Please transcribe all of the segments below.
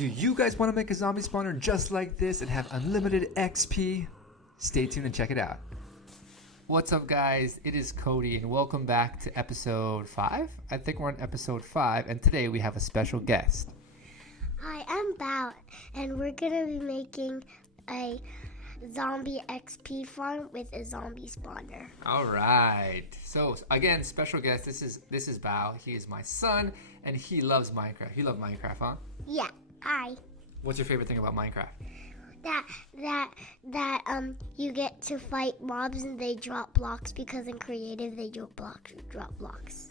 Do you guys want to make a zombie spawner just like this and have unlimited XP? Stay tuned and check it out. What's up, guys? It is Cody and welcome back to episode 5. I think we're on episode 5 and today we have a special guest. Hi, I'm Bao and we're going to be making a zombie XP farm with a zombie spawner. All right. So again, special guest. This is Bao. He is my son and he loves Minecraft. You love Minecraft, huh? Yeah, hi. What's your favorite thing about Minecraft? That you get to fight mobs and they drop blocks, because in creative they drop blocks.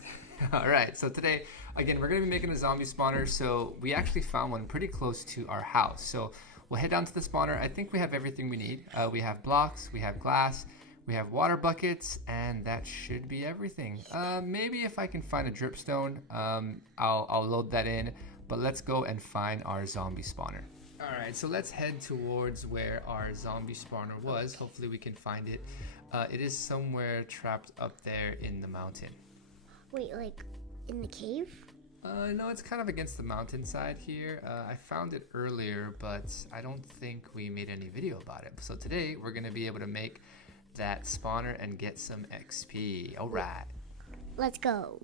All right, so today, again, we're going to be making a zombie spawner. So we actually found one pretty close to our house. So we'll head down to the spawner. I think we have everything we need. We have blocks, we have glass, we have water buckets, and that should be everything. Maybe if I can find a dripstone, I'll load that in. But let's go and find our zombie spawner. All right, so let's head towards where our zombie spawner was. Hopefully we can find it. It is somewhere trapped up there in the mountain. Wait, like in the cave? No, it's kind of against the mountainside here. I found it earlier, but I don't think we made any video about it. So today we're gonna be able to make that spawner and get some XP. All right. Let's go.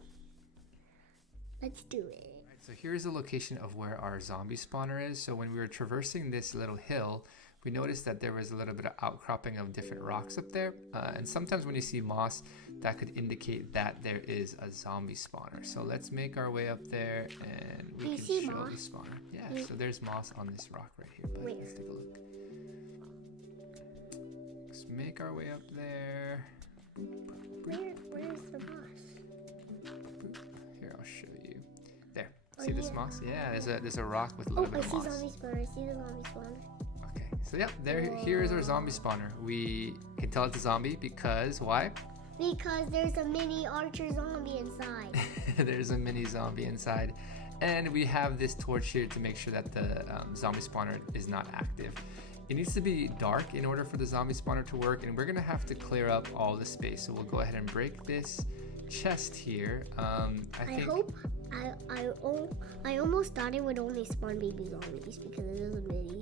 Let's do it. So here's the location of where our zombie spawner is. So when we were traversing this little hill, we noticed that there was a little bit of outcropping of different rocks up there. And sometimes when you see moss, that could indicate that there is a zombie spawner. So let's make our way up there and we can show moss? the spawner. Yeah, so there's moss on this rock right here. But let's take a look. Let's make our way up there. Where's the moss? Here, I'll show you. There. See this moss? Yeah, there's a rock with a little bit of moss. I see zombie spawner. I see the zombie spawner. Okay, so yep, here is our zombie spawner. We can tell it's a zombie because why? Because there's a mini archer zombie inside. There's a mini zombie inside, and we have this torch here to make sure that the zombie spawner is not active. It needs to be dark in order for the zombie spawner to work, and we're gonna have to clear up all the space. So we'll go ahead and break this chest here. I almost thought it would only spawn baby zombies because it is a mini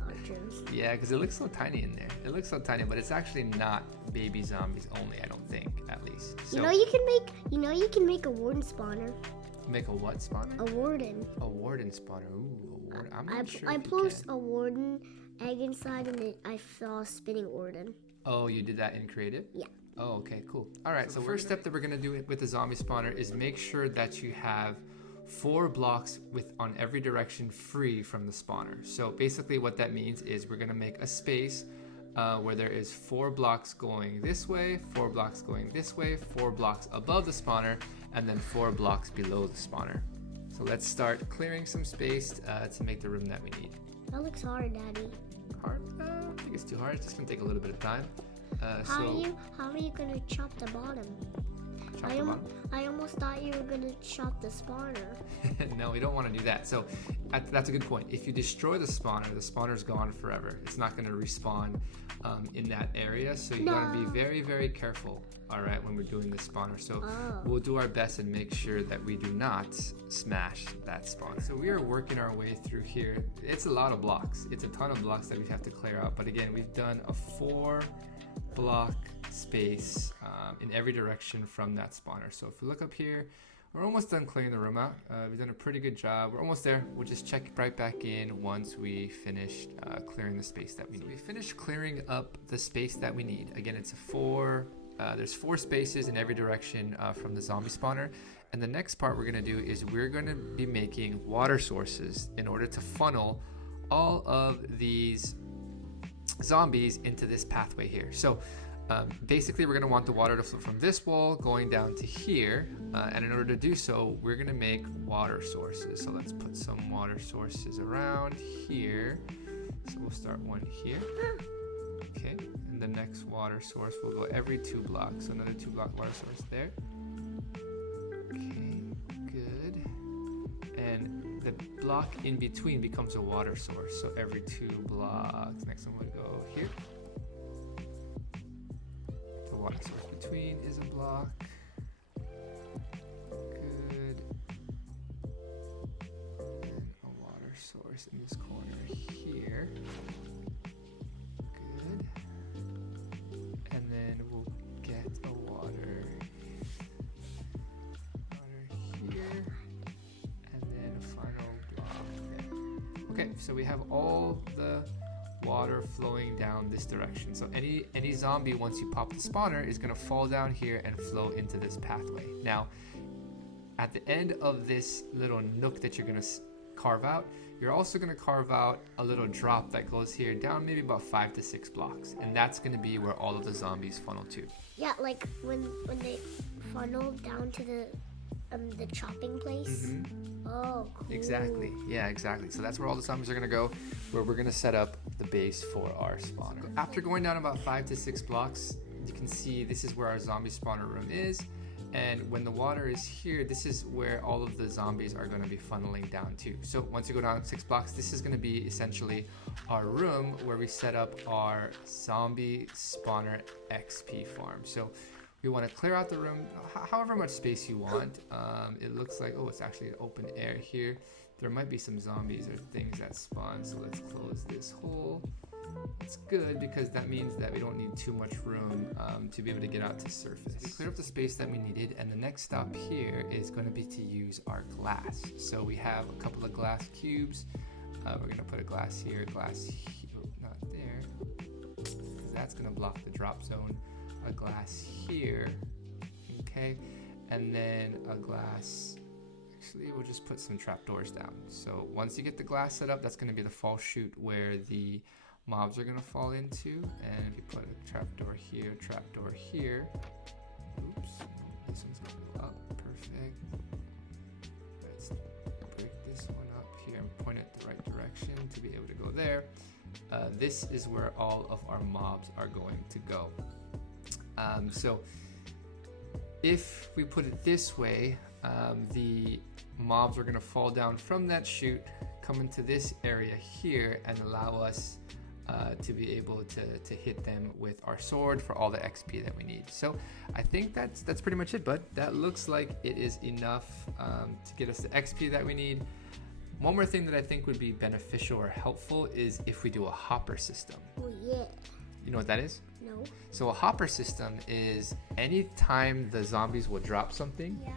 archers. Yeah, because it looks so tiny in there. It looks so tiny, but it's actually not baby zombies only. I don't think, at least. So, you can make a warden spawner. Make a what spawner? A warden. A warden spawner. Ooh, a warden. I'm not sure. I placed a warden egg inside, and I saw a spinning warden. Oh, you did that in creative? Yeah. Oh, okay, cool. All right, so first step that we're gonna do with the zombie spawner is make sure that you have 4 blocks on every direction free from the spawner. So basically what that means is we're gonna make a space where there is 4 blocks going this way, 4 blocks going this way, 4 blocks above the spawner, and then 4 blocks below the spawner. So let's start clearing some space to make the room that we need. That looks hard, Daddy. Hard? I don't think it's too hard. It's just gonna take a little bit of time. How are you gonna chop the bottom? I almost thought you were gonna chop the spawner. No, we don't want to do that. So that's a good point. If you destroy the spawner's gone forever. It's not going to respawn in that area. So you got to be very, very careful. All right, when we're doing the spawner. So we'll do our best and make sure that we do not smash that spawner. So we are working our way through here. It's a lot of blocks. It's a ton of blocks that we have to clear out. But again, we've done a 4-block space in every direction from that spawner. So if we look up here, we're almost done clearing the room out. We've done a pretty good job. We're almost there. We'll just check right back in once we finished clearing the space that we need. We finished clearing up the space that we need. Again, it's there's 4 spaces in every direction from the zombie spawner. And the next part we're gonna do is we're gonna be making water sources in order to funnel all of these zombies into this pathway here. So basically we're going to want the water to flow from this wall going down to here, and in order to do so we're going to make water sources. So let's put some water sources around here. So we'll start one here. Okay, and the next water source will go every 2 blocks. So another 2-block water source there. Okay, good. And the block in between becomes a water source. So every 2 blocks. Next one will go here. The water source between is a block. Good. And a water source course, in this corner here. Good. And then we'll get a water here. And then a final block. Okay, so we have all the water flowing down this direction. So any zombie, once you pop the spawner, is going to fall down here and flow into this pathway. Now, at the end of this little nook that you're going to carve out, you're also going to carve out a little drop that goes here down maybe about 5 to 6 blocks, and that's going to be where all of the zombies funnel to. Yeah, like when they funnel down to the chopping place. Mm-hmm. Oh, cool. Exactly. Yeah, exactly. So that's where all the zombies are going to go, where we're going to set up the base for our spawner. After going down about 5 to 6 blocks, you can see this is where our zombie spawner room is. And when the water is here, this is where all of the zombies are going to be funneling down to. So once you go down 6 blocks, this is going to be essentially our room where we set up our zombie spawner XP farm. So we want to clear out the room however much space you want. It looks like, oh, it's actually an open air here. There might be some zombies or things that spawn, so let's close this hole. It's good because that means that we don't need too much room to be able to get out to surface. We cleared up the space that we needed, and the next stop here is going to be to use our glass. So we have a couple of glass cubes. We're going to put a glass here, glass here, not there, because that's going to block the drop zone. A glass here, okay, and then a glass. Actually, we'll just put some trapdoors down. So once you get the glass set up, that's going to be the fall chute where the mobs are going to fall into. And if you put a trapdoor here, oops, this one's going to go up, perfect. Let's break this one up here and point it the right direction to be able to go there. This is where all of our mobs are going to go. So if we put it this way, the mobs are going to fall down from that chute, come into this area here, and allow us to be able to hit them with our sword for all the XP that we need. So I think that's pretty much it, bud. That looks like it is enough to get us the XP that we need. One more thing that I think would be beneficial or helpful is if we do a hopper system. Oh yeah. You know what that is? No. So a hopper system is any time the zombies will drop something, Yeah.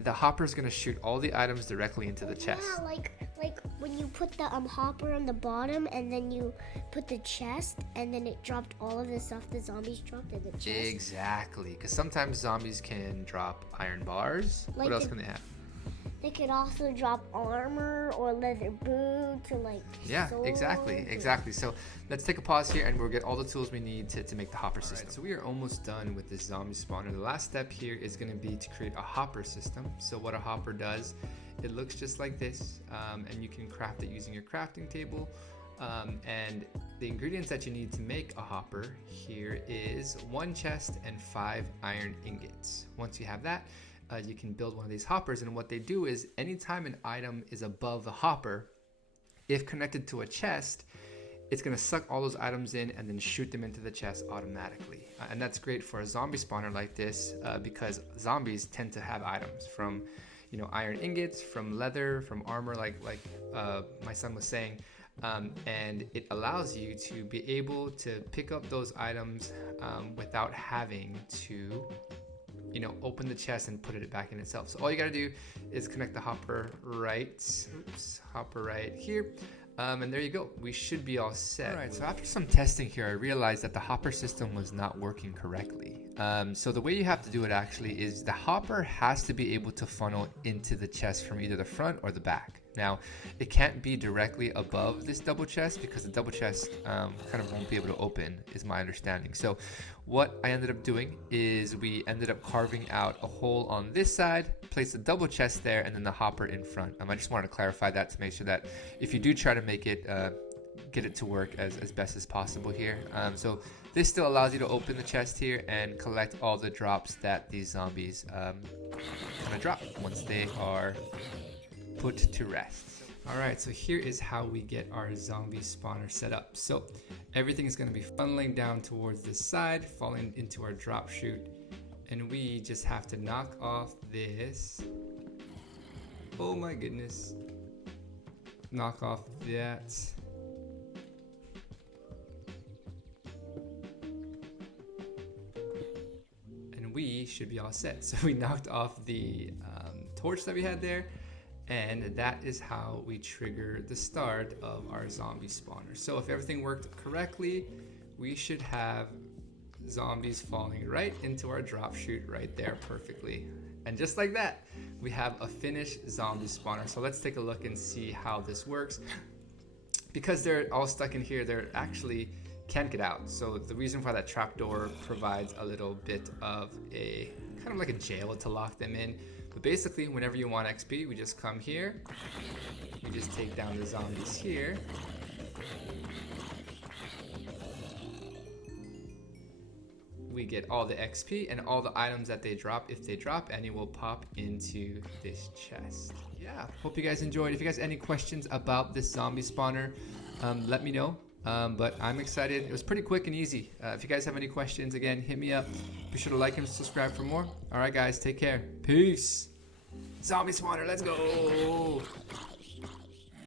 the hopper is going to shoot all the items directly into the chest. Yeah, like when you put the hopper on the bottom and then you put the chest and then it dropped all of the stuff the zombies dropped in the chest. Exactly, because sometimes zombies can drop iron bars. Like what else can they have? They could also drop armor or leather boots or like swords. Exactly. So let's take a pause here and we'll get all the tools we need to make the hopper system. Right, so we are almost done with this zombie spawner. The last step here is going to be to create a hopper system. So what a hopper does, it looks just like this, and you can craft it using your crafting table. And the ingredients that you need to make a hopper here is 1 chest and 5 iron ingots. Once you have that, you can build one of these hoppers, and what they do is anytime an item is above the hopper, if connected to a chest, it's going to suck all those items in and then shoot them into the chest automatically. And that's great for a zombie spawner like this because zombies tend to have items from, iron ingots, from leather, from armor, like my son was saying. And it allows you to be able to pick up those items without having to open the chest and put it back in itself. So all you got to do is connect the hopper right here. And there you go. We should be all set. All right, so after some testing here, I realized that the hopper system was not working correctly. So the way you have to do it actually is the hopper has to be able to funnel into the chest from either the front or the back. Now, it can't be directly above this double chest because the double chest kind of won't be able to open, is my understanding. So what I ended up doing is we ended up carving out a hole on this side, place the double chest there, and then the hopper in front. I just wanted to clarify that to make sure that if you do try to make it, get it to work as best as possible here. So this still allows you to open the chest here and collect all the drops that these zombies kind of drop once they are put to rest. Alright, so here is how we get our zombie spawner set up. So everything is going to be funneling down towards this side, falling into our drop chute, and we just have to knock off this. Oh my goodness. knock off that. And we should be all set. So we knocked off the torch that we had there, and that is how we trigger the start of our zombie spawner. So if everything worked correctly, we should have zombies falling right into our drop chute right there perfectly. And just like that, we have a finished zombie spawner. So let's take a look and see how this works. Because they're all stuck in here, they're actually can't get out. So the reason why that trapdoor provides a little bit of a kind of like a jail to lock them in. But basically, whenever you want XP, we just come here, we just take down the zombies here. We get all the XP and all the items that they drop. If they drop any, will pop into this chest. Yeah, hope you guys enjoyed. If you guys have any questions about this zombie spawner, let me know. But I'm excited. It was pretty quick and easy. If you guys have any questions, again, hit me up. Be sure to like and subscribe for more. All right, guys, take care. Peace. Zombie spawner, let's go.